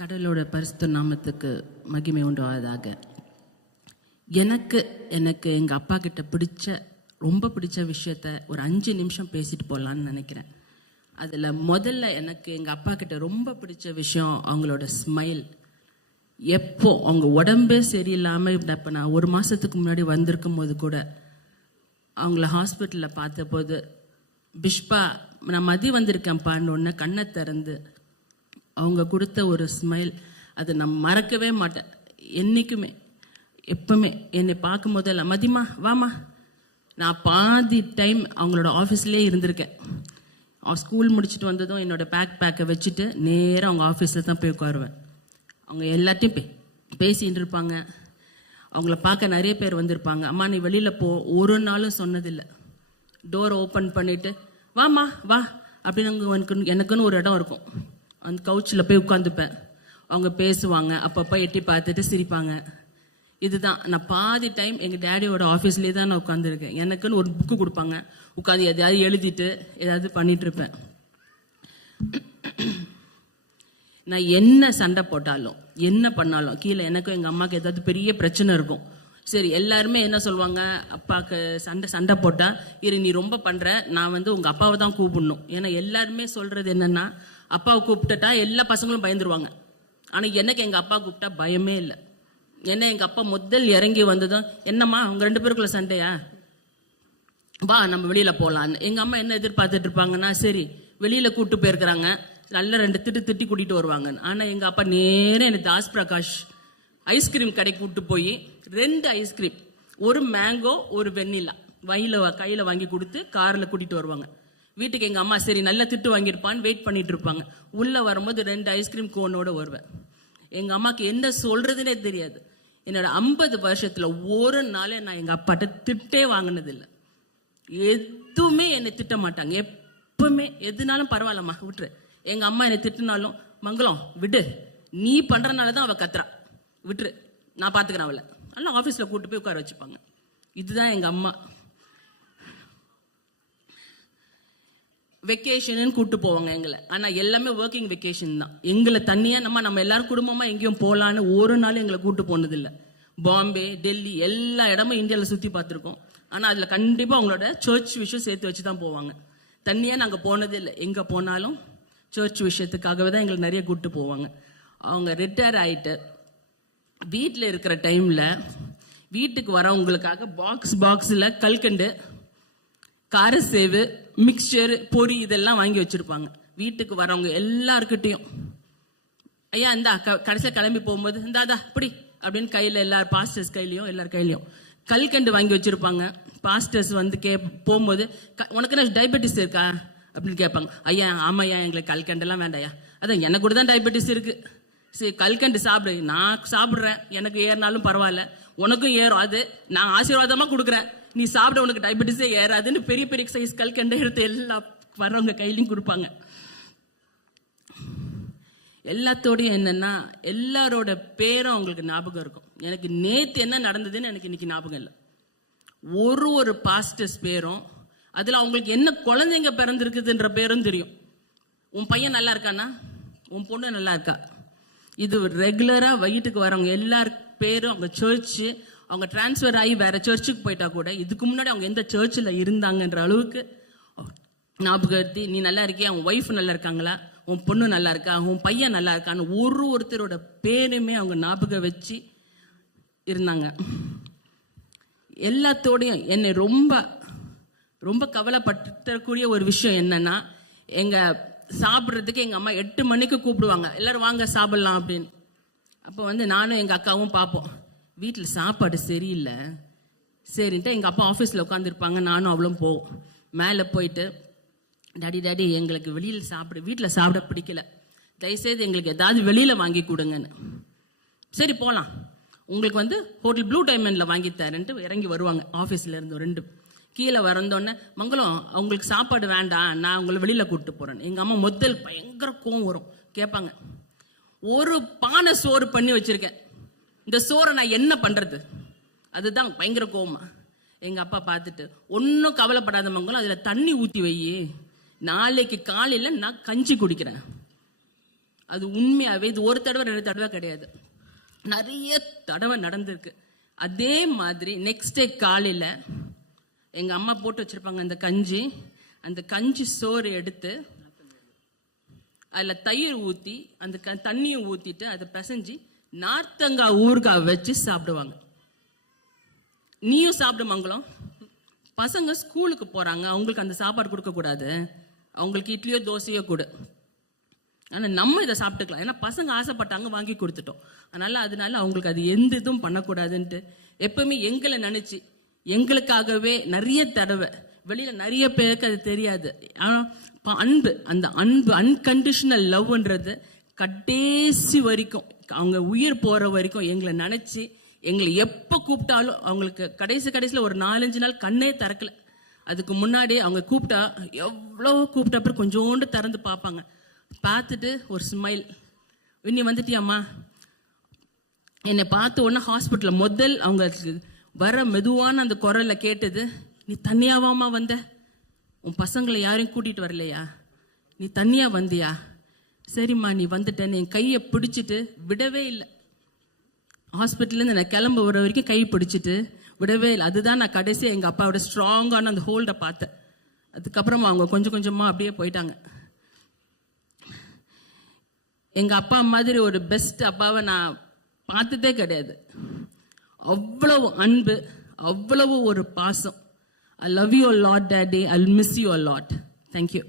கடலோட பரிசுத்த நாமத்துக்கு மகிமை உண்டாவதாக. எனக்கு எனக்கு எங்கள் அப்பா கிட்ட பிடிச்ச ரொம்ப பிடிச்ச விஷயத்த ஒரு அஞ்சு நிமிஷம் பேசிட்டு போகலான்னு நினைக்கிறேன். அதில் முதல்ல எனக்கு எங்கள் அப்பா கிட்ட ரொம்ப பிடிச்ச விஷயம் அவங்களோட ஸ்மைல் எப்போ அவங்க உடம்பே சரியில்லாமல் இப்போ நான் ஒரு மாதத்துக்கு முன்னாடி வந்திருக்கும் போது கூட அவங்கள ஹாஸ்பிட்டலில் பார்த்தபோது பிஷ்பா நான் மதி வந்திருக்கேன்ப்பான்னு ஒன்று கண்ணை திறந்து அவங்க கொடுத்த ஒரு ஸ்மைல் அதை நான் மறக்கவே மாட்டேன். என்றைக்குமே எப்பவுமே. என்னை பார்க்கும் போதெல்லாம் மதிமா வாமா நான் பாதி டைம் அவங்களோட ஆஃபீஸ்லேயே இருந்திருக்கேன். ஸ்கூல் முடிச்சுட்டு வந்ததும் என்னோட பேக் பேக்கை வச்சுட்டு நேராக அவங்க ஆஃபீஸில் தான் போய் உட்காருவேன். அவங்க எல்லாத்தையும் பே பேசிகிட்டு இருப்பாங்க. அவங்கள பார்க்க நிறைய பேர் வந்திருப்பாங்க. அம்மா நீ வெளியில் போ. ஒரு நாளும் சொன்னதில்லை. டோர் ஓப்பன் பண்ணிவிட்டு வாம்மா வா. அப்படின்னு எனக்கு எனக்குன்னு ஒரு இடம் இருக்கும். அந்த கவுச்சில் போய் உட்காந்துப்பேன். அவங்க பேசுவாங்க அப்பப்போ எட்டி பார்த்துட்டு சிரிப்பாங்க. இதுதான் நான் பாதி டைம் எங்கள் டேடியோட ஆஃபீஸ்லேயே தான் நான் உட்காந்துருக்கேன் எனக்குன்னு ஒரு புக்கு கொடுப்பாங்க. உட்காந்து எதையாவது எழுதிட்டு ஏதாவது பண்ணிகிட்ருப்பேன் இருப்பேன் நான் என்ன சண்டை போட்டாலும் என்ன பண்ணாலும் கீழே எனக்கும் எங்கள் அம்மாவுக்கு ஏதாவது பெரிய பிரச்சனை இருக்கும். சரி எல்லாருமே என்ன சொல்லுவாங்க? அப்பாவுக்கு சண்டை சண்டை போட்டால் இரு நீ ரொம்ப பண்ணுற நான் வந்து உங்கள் அப்பாவை தான் கூப்பிடணும். ஏன்னா எல்லாருமே சொல்கிறது என்னென்னா அப்பாவை கூப்பிட்டுட்டா எல்லா பசங்களும் பயந்துருவாங்க. ஆனால் எனக்கு எங்கள் அப்பா கூப்பிட்டா பயமே இல்லை. ஏன்னா எங்கள் அப்பா முதல் இறங்கி வந்ததும் என்னம்மா அவங்க ரெண்டு பேருக்குள்ள சண்டையா? வா நம்ம வெளியில் போகலான்னு எங்கள் அம்மா என்ன எதிர்பார்த்துட்டு இருப்பாங்கன்னா சரி வெளியில் கூப்பிட்டு போயிருக்கிறாங்க. நல்ல ரெண்டு திட்டு திட்டி கூட்டிகிட்டு வருவாங்கன்னு ஆனால் எங்கள் அப்பா நேரம் எனக்கு தாஸ் பிரகாஷ் ஐஸ்கிரீம் கடைக்கு கூட்டு போய் ரெண்டு ஐஸ்கிரீம் ஒரு மேங்கோ ஒரு வெண்ணிலா வயில கையில் வாங்கி கொடுத்து காரில் கூட்டிகிட்டு வருவாங்க. வீட்டுக்கு எங்கள் அம்மா சரி நல்ல திட்டு வாங்கியிருப்பான்னு வெயிட் பண்ணிட்டு இருப்பாங்க. உள்ளே வரும்போது ரெண்டு ஐஸ்கிரீம் கோனோட வருவேன். எங்கள் அம்மாவுக்கு என்ன சொல்கிறதுனே தெரியாது. என்னோட ஐம்பது வருஷத்தில் ஒரு நாளே நான் எங்கள் அப்பாட்ட திட்டே வாங்கினதில்லை. எதுவுமே என்னை திட்ட மாட்டாங்க. எப்பவுமே எதுனாலும் பரவாயில்லம்மா விட்டுரு. எங்கள் அம்மா என்னை திட்டினாலும் மங்களம் விடு. நீ பண்ணுறனால தான் அவள் கத்துறா. விட்டுரு. நான் பார்த்துக்கிறேன் அவளை. நல்லா ஆஃபீஸில் கூப்பிட்டு போய் உட்கார வச்சுப்பாங்க. இதுதான் எங்கள் அம்மா. வெக்கேஷனுன்னு கூப்பிட்டு போவாங்க எங்களை. ஆனால் எல்லாமே ஒர்க்கிங் வெக்கேஷன் தான். எங்களை தனியாக நம்ம நம்ம எல்லாரும் குடும்பமாக எங்கேயும் போகலான்னு ஒரு நாள் எங்களை கூப்பிட்டு போனதில்லை. பாம்பே டெல்லி எல்லா இடமும் இந்தியாவில் சுற்றி பார்த்துருக்கோம். ஆனால் அதில் கண்டிப்பாக அவங்களோட சர்ச் விஷயம் சேர்த்து வச்சு தான் போவாங்க. தனியாக நாங்கள் போனதே இல்லை. எங்கே போனாலும் சர்ச் விஷயத்துக்காகவே தான் எங்களை நிறைய கூப்பிட்டு போவாங்க. அவங்க ரிட்டையர் ஆகிட்டு வீட்டில் இருக்கிற டைமில் வீட்டுக்கு வரவங்களுக்காக பாக்ஸ் பாக்ஸில் கல்கண்டு காரசேவு மிக்சர் பொரி இதெல்லாம் வாங்கி வச்சிருப்பாங்க. வீட்டுக்கு வரவங்க எல்லாருக்கிட்டையும் ஐயா இந்தா க- கடைசியில் கிளம்பி போகும்போது இந்தாதா இப்படி அப்படின்னு கையில் எல்லார் பாஸ்டர்ஸ் கையிலையும் எல்லார் கையிலையும். கல்கண்டு வாங்கி வச்சுருப்பாங்க. பாஸ்டர்ஸ் வந்து கே போகும்போது "க- உனக்கு நான் டயபெட்டிஸ் இருக்கா? அப்படின்னு கேட்பாங்க. ஐயா ஆமாய்யா எங்களுக்கு கல்கண்டெல்லாம் வேண்டாயா அதான் எனக்கு கூட தான் டயபெட்டிஸ் இருக்குது சரி கல்கண்டு சாப்பிடு. நான் சாப்பிட்றேன். எனக்கு ஏறினாலும் பரவாயில்ல. உனக்கும் ஏறும். அது நான் ஆசீர்வாதமாக கொடுக்குறேன். நீ சாப்பிட உனக்கு டயபெட்டிஸே ஏறாதுன்னு பெரிய பெரிய சைஸ் கல்கண்டை எடுத்து எல்லா வர்றவங்க கையிலையும் கொடுப்பாங்க. எல்லாத்தோடையும் என்னன்னா எல்லாரோட பேரும் அவங்களுக்கு ஞாபகம் இருக்கும். எனக்கு நேத்து என்ன நடந்ததுன்னு எனக்கு இன்னைக்கு ஞாபகம் இல்லை. ஒரு ஒரு பாஸ்டர்ஸ் பேரும் அதில் அவங்களுக்கு என்ன குழந்தைங்க பிறந்திருக்குதுன்ற பேரும் தெரியும். உன் பையன் நல்லா இருக்கானா? உன் பொண்ணு நல்லா இருக்கா? இது ரெகுலராக வயிட்டுக்கு வரவங்க எல்லார் பேரும் அவங்க சர்ச்சு அவங்க டிரான்ஸ்ஃபர் ஆகி வேற சர்ச்சுக்கு போயிட்டா கூட இதுக்கு முன்னாடி அவங்க எந்த சர்ச்சில் இருந்தாங்கன்ற அளவுக்கு ஞாபகத்தி நீ நல்லா இருக்கியா? உன் ஒய்ஃப் நல்லா இருக்காங்களா? உன் பொண்ணு நல்லா இருக்கா? உன் பையன் நல்லா இருக்கான்னு ஒரு ஒருத்தரோட பேருமே அவங்க ஞாபகம் வச்சு இருந்தாங்க. எல்லாத்தோடையும் என்னை ரொம்ப ரொம்ப கவலைப்பட்டக்கூடிய ஒரு விஷயம் என்னன்னா எங்க சாப்பிட்றதுக்கு எங்கள் அம்மா எட்டு மணிக்கு கூப்பிடுவாங்க. எல்லாரும் வாங்க சாப்பிட்லாம் அப்படின்னு. அப்போ வந்து நானும் எங்கள் அக்காவும் பார்ப்போம் வீட்டில் சாப்பாடு சரியில்லை. சரின்ட்டு எங்கள் அப்பா ஆஃபீஸில் உட்காந்துருப்பாங்க நானும் அவளும் போவோம் மேலே போயிட்டு டாடி டாடி எங்களுக்கு வெளியில் சாப்பிட வீட்டில் சாப்பிட பிடிக்கல. தயவுசெய்து எங்களுக்கு ஏதாவது வெளியில் வாங்கி கொடுங்கன்னு. சரி போகலாம் உங்களுக்கு வந்து ஹோட்டல் ப்ளூ டைமண்டில் வாங்கி தரேன்ட்டு இறங்கி வருவாங்க. ஆஃபீஸில் இருந்து ரெண்டு. கீழே வரந்தோடனே மங்களம் அவங்களுக்கு சாப்பாடு வேண்டாம். நான் உங்களை வெளியில் கூப்பிட்டு போகிறேன் எங்கள் அம்மா முதல் பயங்கர கோவம் வரும். கேட்பாங்க. ஒரு பானை சோறு பண்ணி வச்சிருக்கேன். இந்த சோறை நான் என்ன பண்ணுறது அதுதான் பயங்கர கோமா எங்கள் அப்பா பார்த்துட்டு ஒன்றும் கவலைப்படாத மங்களும் அதில் தண்ணி ஊற்றி வை நாளைக்கு காலையில் நான் கஞ்சி குடிக்கிறேன். அது உண்மையாகவே இது ஒரு தடவை ரெண்டு தடவை கிடையாது. நிறைய தடவை நடந்திருக்கு. அதே மாதிரி நெக்ஸ்ட் டே காலையில் எங்கள் அம்மா போட்டு வச்சுருப்பாங்க அந்த கஞ்சி. அந்த கஞ்சி சோறு எடுத்து அதில் தயிர் ஊற்றி அந்த க தண்ணியை ஊற்றிட்டு அதை பிசைஞ்சு நார்த்தங்காய் ஊறுகாய் வச்சு சாப்பிடுவாங்க. நீயும் சாப்பிடு மங்களம். பசங்க ஸ்கூலுக்கு போகிறாங்க அவங்களுக்கு அந்த சாப்பாடு கொடுக்கக்கூடாது அவங்களுக்கு இட்லியோ தோசையோ கொடு. ஆனால் நம்ம இதை சாப்பிட்டுக்கலாம். ஏன்னா பசங்க ஆசைப்பட்டாங்க வாங்கி கொடுத்துட்டோம். அதனால் அதனால அவங்களுக்கு அது எந்த இதுவும் பண்ணக்கூடாதுன்ட்டு எப்பவுமே எங்களை நினச்சி எங்களுக்காகவே நிறைய தடவை வெளியில் நிறைய பேருக்கு அது தெரியாது. ஆனால் அன்பு அந்த அன்பு அன்கண்டிஷனல் லவ்ன்றது கடைசி வரைக்கும் அவங்க உயிர் போகிற வரைக்கும் எங்களை நினச்சி எங்களை எப்போ கூப்பிட்டாலும் அவங்களுக்கு கடைசி கடைசியில் ஒரு நாலஞ்சு நாள் கண்ணே திறக்கல. அதுக்கு முன்னாடி அவங்க கூப்பிட்டா எவ்வளோ கூப்பிட்ட அப்புறம் கொஞ்சோண்டு திறந்து பார்ப்பாங்க. பார்த்துட்டு ஒரு ஸ்மைல் இன்னி வந்துட்டியாம்மா? என்னை பார்த்த உடனே ஹாஸ்பிட்டலில் முதல் அவங்களுக்கு வர மெதுவான அந்த குரலில் கேட்டது நீ தனியாவாமா வந்த? உன் பசங்களை யாரையும் கூட்டிகிட்டு வரலையா? நீ தனியாக வந்தியா? சரிம்மா நீ வந்துட்டேன்னு என் கையை பிடிச்சிட்டு விடவே இல்லை. ஹாஸ்பிட்டல்லேருந்து நான் கிளம்ப வர வரைக்கும் கை பிடிச்சிட்டு விடவே இல்லை. அதுதான் நான் கடைசியாக எங்கள் அப்பாவோட ஸ்ட்ராங்கான அந்த ஹோல்டை பார்த்தேன். அதுக்கப்புறமா அவங்க கொஞ்சம் கொஞ்சமாக அப்படியே போயிட்டாங்க. எங்கள் அப்பா மாதிரி ஒரு பெஸ்ட் அப்பாவை நான் பார்த்ததே கிடையாது. அவ்வளவு அன்பு அவ்வளவு ஒரு பாசம். I love you lot daddy I miss you lot thank you